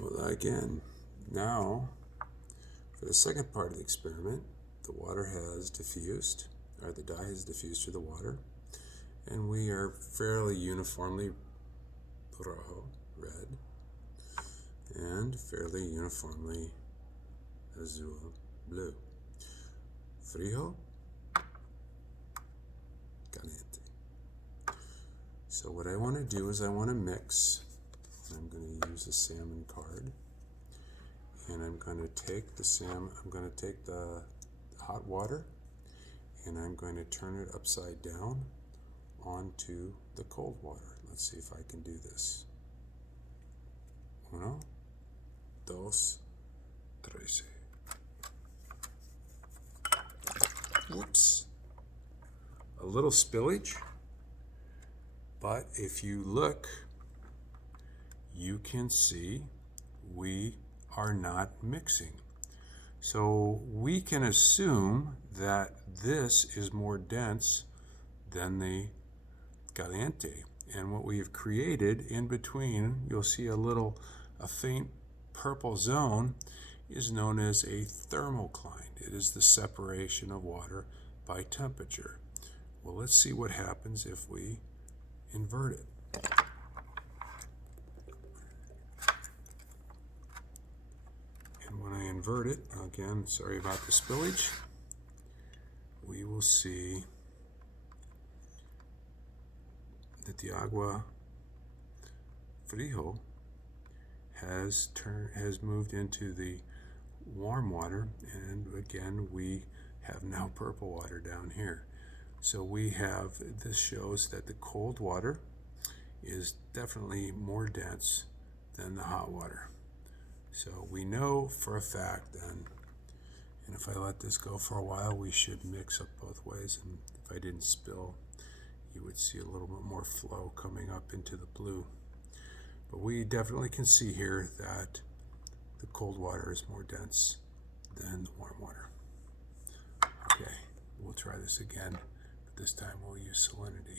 Voila again. Now, for the second part of the experiment, the water has diffused, or the dye has diffused to the water, and we are fairly uniformly rojo, red, and fairly uniformly azul, blue. Frío, caliente. So what I want to do is I want to mix. I'm going to use a salmon card, and I'm going to take the hot water, and I'm going to turn it upside down onto the cold water. Let's see if I can do this. Uno, dos, tres. Whoops. A little spillage, but if you look, you can see we are not mixing. So we can assume that this is more dense than the caliente. And what we have created in between, you'll see a faint purple zone, is known as a thermocline. It is the separation of water by temperature. Well, let's see what happens if we invert it. And when I invert it, again, sorry about the spillage, we will see that the agua frío has moved into the warm water, and again we have now purple water down here. So this shows that the cold water is definitely more dense than the hot water. So we know for a fact then, and if I let this go for a while, we should mix up both ways, and if I didn't spill, you would see a little bit more flow coming up into the blue. But we definitely can see here that the cold water is more dense than the warm water. Okay, we'll try this again, but this time we'll use salinity.